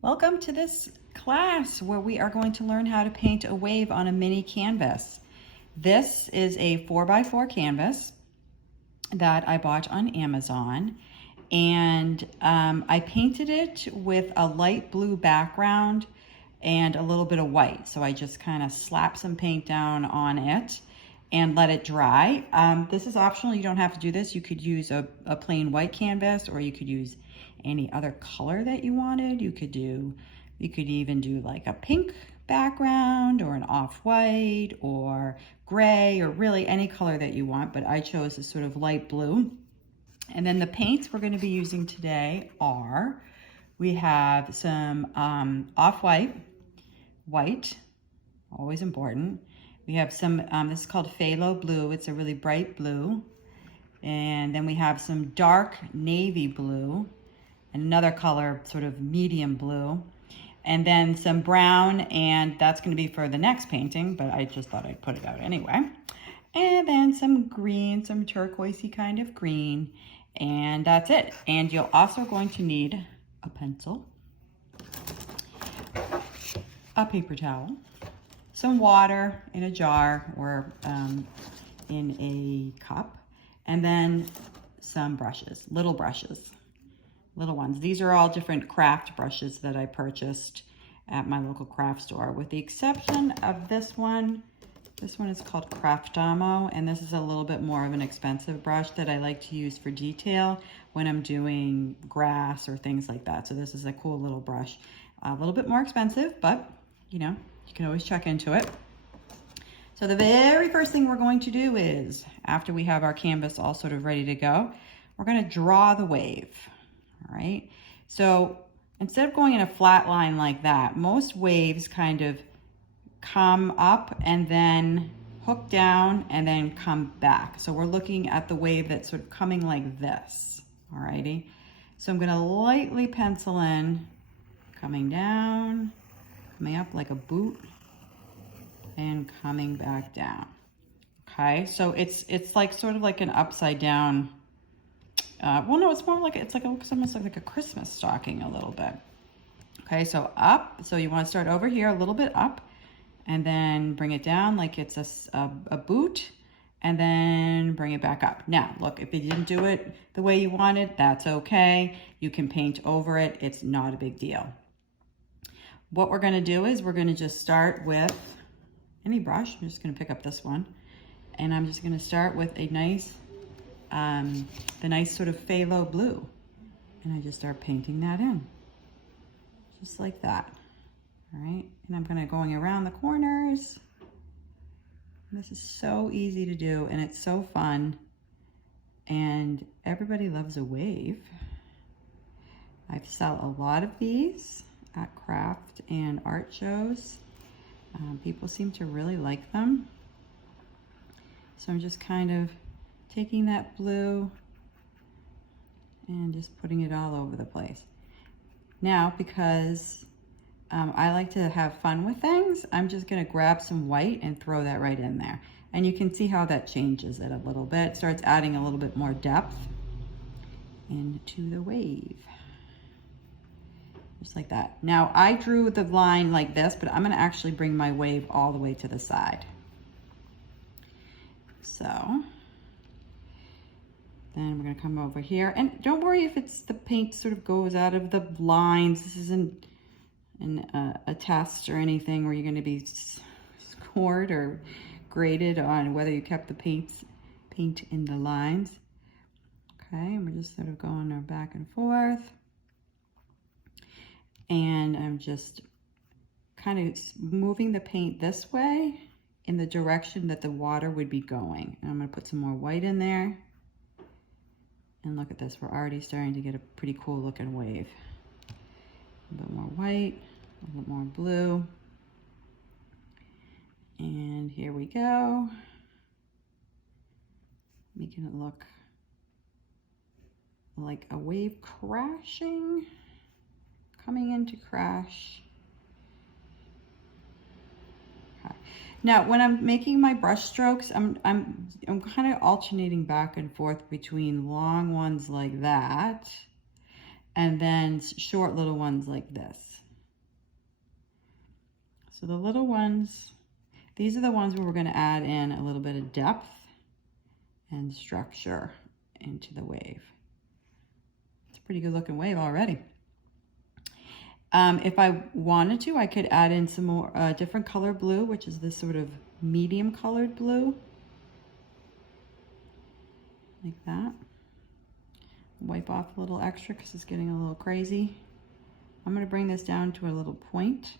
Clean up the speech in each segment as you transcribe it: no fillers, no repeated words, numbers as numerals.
Welcome to this class where we are going to learn how to paint a wave on a mini canvas. This is a 4x4 canvas that I bought on Amazon, and I painted it with a light blue background and a little bit of white. So I just kind of slapped some paint down on it and let it dry. This is optional. You don't have to do this. You could use a plain white canvas, or you could use any other color that you wanted. You could even do like a pink background or an off-white or gray, or really any color that you want, but I chose this sort of light blue. And then the paints we're going to be using today are, we have some off-white, white, always important. We have some, this is called phthalo blue. It's a really bright blue. And then we have some dark navy blue, another color, sort of medium blue, and then some brown, and that's going to be for the next painting, but I just thought I'd put it out anyway. And then some green, some turquoisey kind of green, and that's it. And you're also going to need a pencil, a paper towel, some water in a jar or in a cup, and then some brushes, little ones. These are all different craft brushes that I purchased at my local craft store, with the exception of this one. This one is called Craftamo, and this is a little bit more of an expensive brush that I like to use for detail when I'm doing grass or things like that. So this is a cool little brush. A little bit more expensive, but you know, you can always check into it. So the very first thing we're going to do is, after we have our canvas all sort of ready to go, we're going to draw the wave. All right, so instead of going in a flat line like that, most waves kind of come up and then hook down and then come back. So we're looking at the wave that's sort of coming like this. All righty, so I'm going to lightly pencil in, coming down, coming up like a boot, and coming back down. Okay, so it's like sort of like an upside down. Well, no, it's more like, it looks almost like a Christmas stocking a little bit. Okay, so up, so you want to start over here a little bit up, and then bring it down like it's a boot, and then bring it back up. Now, look, if you didn't do it the way you wanted, that's okay. You can paint over it. It's not a big deal. What we're going to do is we're going to just start with any brush. I'm just going to pick up this one, and I'm just going to start with a nice the nice sort of phthalo blue, and I just start painting that in just like that. All right, and I'm going around the corners. This is so easy to do, and it's so fun, and everybody loves a wave. I sell a lot of these at craft and art shows. People seem to really like them, so I'm just kind of taking that blue and just putting it all over the place. Now, because I like to have fun with things, I'm just going to grab some white and throw that right in there. And you can see how that changes it a little bit. It starts adding a little bit more depth into the wave. Just like that. Now, I drew the line like this, but I'm going to actually bring my wave all the way to the side. So then we're going to come over here, and don't worry if the paint sort of goes out of the lines. This isn't a test or anything where you're going to be scored or graded on whether you kept the paint in the lines. Okay, and we're just sort of going back and forth, and I'm just kind of moving the paint this way in the direction that the water would be going. And I'm going to put some more white in there. And look at this, we're already starting to get a pretty cool looking wave. A bit more white, a little more blue. And here we go. Making it look like a wave crashing, coming into crash. Okay. Now, when I'm making my brush strokes, I'm kind of alternating back and forth between long ones like that and then short little ones like this. So the little ones, these are the ones where we're going to add in a little bit of depth and structure into the wave. It's a pretty good looking wave already. If I wanted to, I could add in some more different color blue, which is this sort of medium colored blue. Like that. Wipe off a little extra because it's getting a little crazy. I'm going to bring this down to a little point.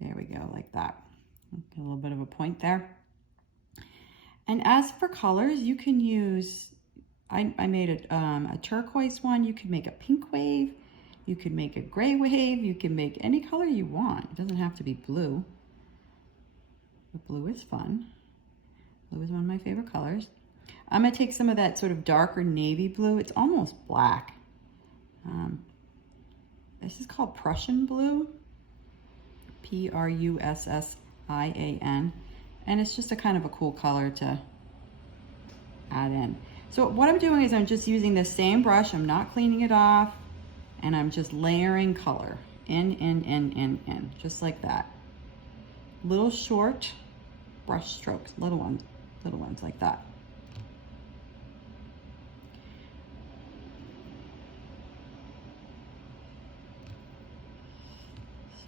There we go, like that. A little bit of a point there. And as for colors, you can use, I made a turquoise one. You could make a pink wave. You could make a gray wave. You can make any color you want. It doesn't have to be blue. But blue is fun. Blue is one of my favorite colors. I'm going to take some of that sort of darker navy blue. It's almost black. This is called Prussian blue. P-R-U-S-S-I-A-N. And it's just a kind of a cool color to add in. So what I'm doing is I'm just using the same brush. I'm not cleaning it off. And I'm just layering color in, just like that. Little short brush strokes, little ones like that.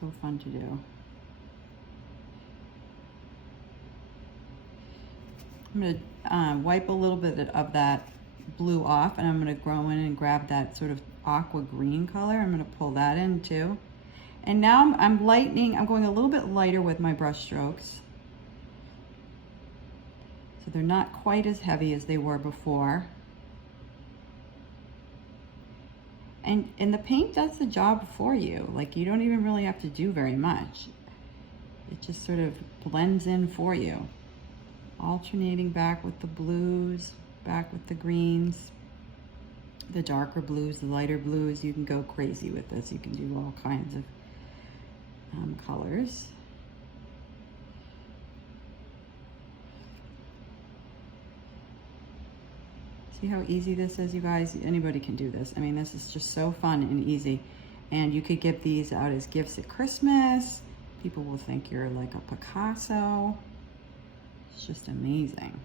So fun to do. I'm going to wipe a little bit of that blue off, and I'm going to go in and grab that sort of aqua green color. I'm going to pull that in too. And now I'm going a little bit lighter with my brush strokes. So they're not quite as heavy as they were before. And the paint does the job for you. Like, you don't even really have to do very much. It just sort of blends in for you. Alternating back with the blues, back with the greens, the darker blues, the lighter blues. You can go crazy with this. You can do all kinds of colors. See how easy this is, you guys? Anybody can do this. I mean, this is just so fun and easy. And you could give these out as gifts at Christmas. People will think you're like a Picasso. It's just amazing.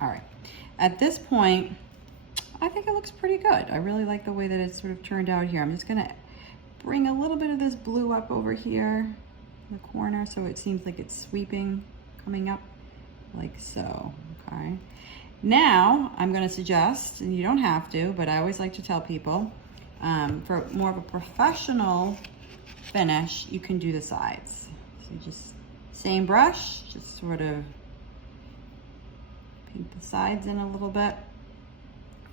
All right. At this point, I think it looks pretty good. I really like the way that it's sort of turned out here. I'm just going to bring a little bit of this blue up over here in the corner so it seems like it's sweeping, coming up like so. Okay. Now, I'm going to suggest, and you don't have to, but I always like to tell people, for more of a professional finish, you can do the sides. So just same brush, just sort of paint the sides in a little bit.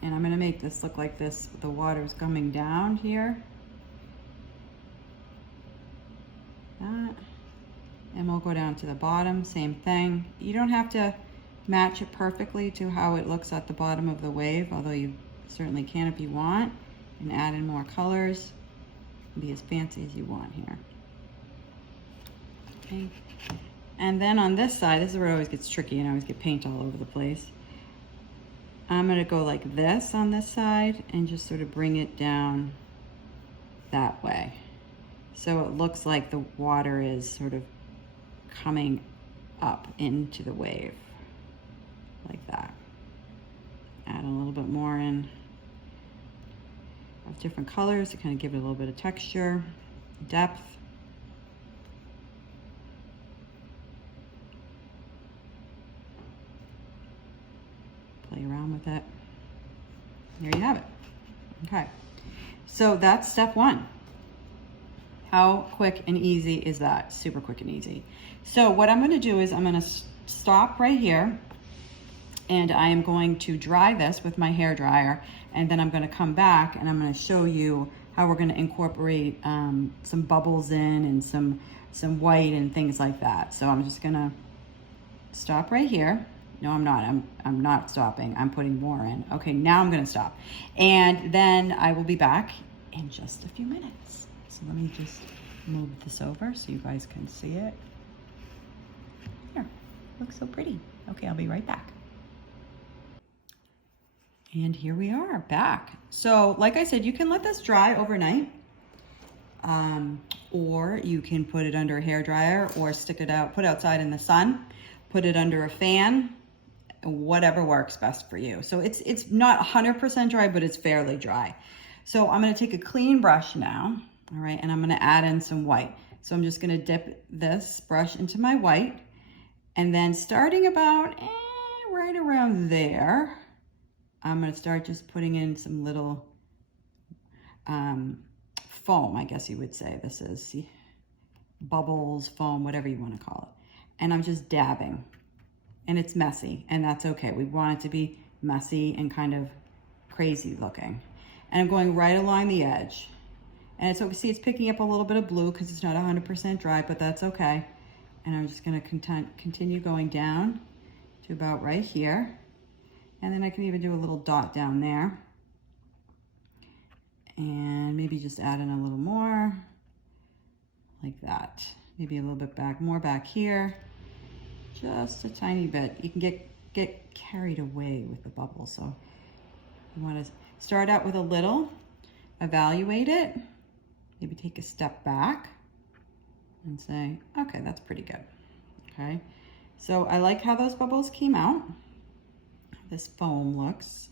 And I'm going to make this look like this. The water's coming down here. That. And we'll go down to the bottom, same thing. You don't have to match it perfectly to how it looks at the bottom of the wave, although you certainly can if you want, and add in more colors. Be as fancy as you want here. Okay. And then on this side, this is where it always gets tricky and I always get paint all over the place. I'm going to go like this on this side and just sort of bring it down that way. So it looks like the water is sort of coming up into the wave like that. Add a little bit more in of different colors to kind of give it a little bit of texture, depth. Play around with it. There you have it. Okay, so that's step one. How quick and easy is that? Super quick and easy. So what I'm going to do is I'm going to stop right here, and I am going to dry this with my hair dryer, and then I'm going to come back and I'm going to show you how we're going to incorporate some bubbles in and some white and things like that. So I'm just going to stop right here. No, I'm not. I'm not stopping. I'm putting more in. Okay, now I'm going to stop. And then I will be back in just a few minutes. So let me just move this over so you guys can see it. Here, looks so pretty. Okay, I'll be right back. And here we are back. So like I said, you can let this dry overnight. Or you can put it under a hairdryer or stick it out, put it outside in the sun, put it under a fan, whatever works best for you. So it's not 100% dry, but it's fairly dry. So I'm gonna take a clean brush now, all right, and I'm gonna add in some white. So I'm just gonna dip this brush into my white, and then starting about right around there, I'm gonna start just putting in some little foam, I guess you would say. This is, see, bubbles, foam, whatever you wanna call it. And I'm just dabbing. And it's messy, and that's okay. We want it to be messy and kind of crazy looking. And I'm going right along the edge. And so we see it's picking up a little bit of blue because it's not 100% dry, but that's okay. And I'm just gonna continue going down to about right here. And then I can even do a little dot down there. And maybe just add in a little more, like that. Maybe a little bit back, more back here. Just a tiny bit. You can get carried away with the bubble, so you want to start out with a little, evaluate it, maybe take a step back and say, okay, that's pretty good. Okay, so I like how those bubbles came out. This foam looks,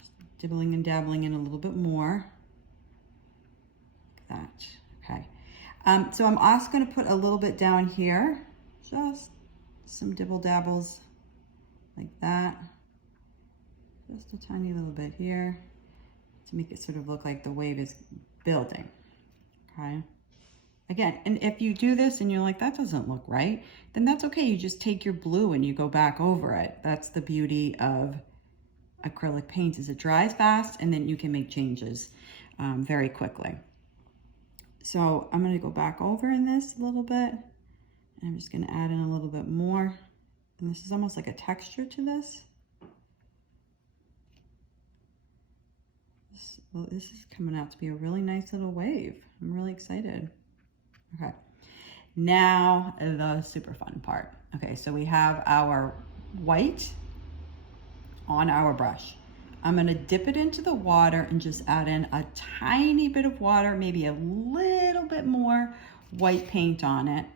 just dibbling and dabbling in a little bit more, like that. Okay, so I'm also going to put a little bit down here, just some dibble dabbles like that, just a tiny little bit here to make it sort of look like the wave is building. Okay, again, and if you do this and you're like, that doesn't look right, then that's okay. You just take your blue and you go back over it. That's the beauty of acrylic paint, is it dries fast and then you can make changes very quickly. So I'm going to go back over in this a little bit. I'm just going to add in a little bit more. And this is almost like a texture to this. Well, this is coming out to be a really nice little wave. I'm really excited. Okay. Now the super fun part. Okay, so we have our white on our brush. I'm going to dip it into the water and just add in a tiny bit of water, maybe a little bit more white paint on it.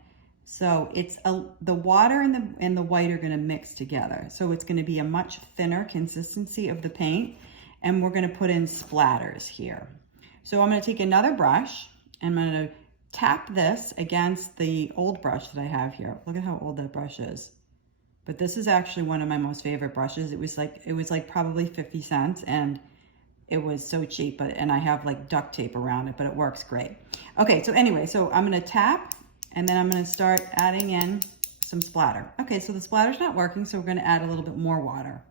So it's the water and the white are going to mix together. So it's going to be a much thinner consistency of the paint, and we're going to put in splatters here. So I'm going to take another brush and I'm going to tap this against the old brush that I have here. Look at how old that brush is. But this is actually one of my most favorite brushes. It was like probably 50 cents, and it was so cheap, and I have like duct tape around it, but it works great. Okay, so anyway, so I'm going to tap. And then I'm going to start adding in some splatter. Okay, so the splatter's not working, so we're going to add a little bit more water.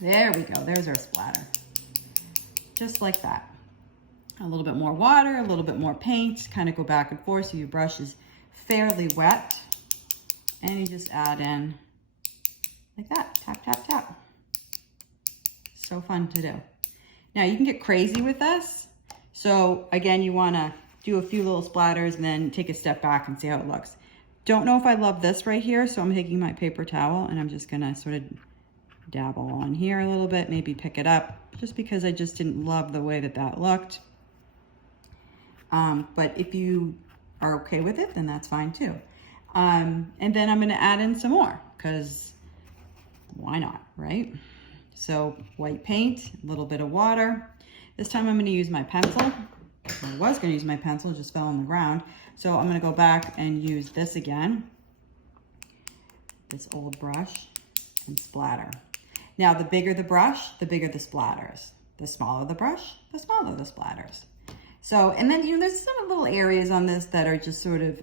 There we go. There's our splatter. Just like that. A little bit more water, a little bit more paint, kind of go back and forth so your brush is fairly wet. And you just add in like that. Tap, tap, tap. So fun to do. Now, you can get crazy with this. So, again, you want to do a few little splatters and then take a step back and see how it looks. Don't know if I love this right here, so I'm taking my paper towel and I'm just gonna sort of dabble on here a little bit, maybe pick it up, just because I just didn't love the way that that looked. But if you are okay with it, then that's fine too. And then I'm gonna add in some more, because why not, right? So white paint, a little bit of water. This time I'm gonna use my pencil. I was going to use my pencil, it just fell on the ground. So I'm going to go back and use this again, this old brush, and splatter. Now, the bigger the brush, the bigger the splatters. The smaller the brush, the smaller the splatters. So, and then, there's some little areas on this that are just sort of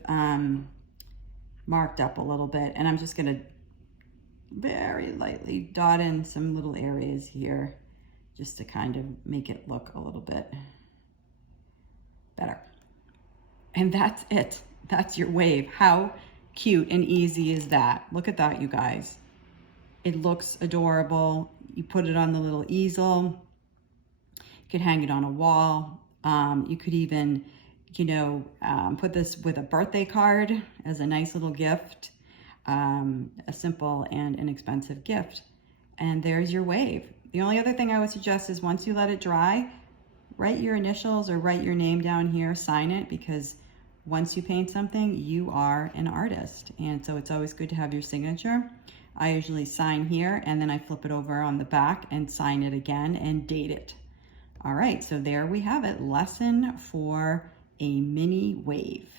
marked up a little bit. And I'm just going to very lightly dot in some little areas here just to kind of make it look a little bit better. And that's it. That's your wave. How cute and easy is that? Look at that, you guys. It looks adorable. You put it on the little easel. You could hang it on a wall. You could even, put this with a birthday card as a nice little gift, a simple and inexpensive gift. And there's your wave. The only other thing I would suggest is once you let it dry, write your initials or write your name down here, sign it, because once you paint something, you are an artist. And so it's always good to have your signature. I usually sign here and then I flip it over on the back and sign it again and date it. All right, so there we have it, lesson for a mini wave.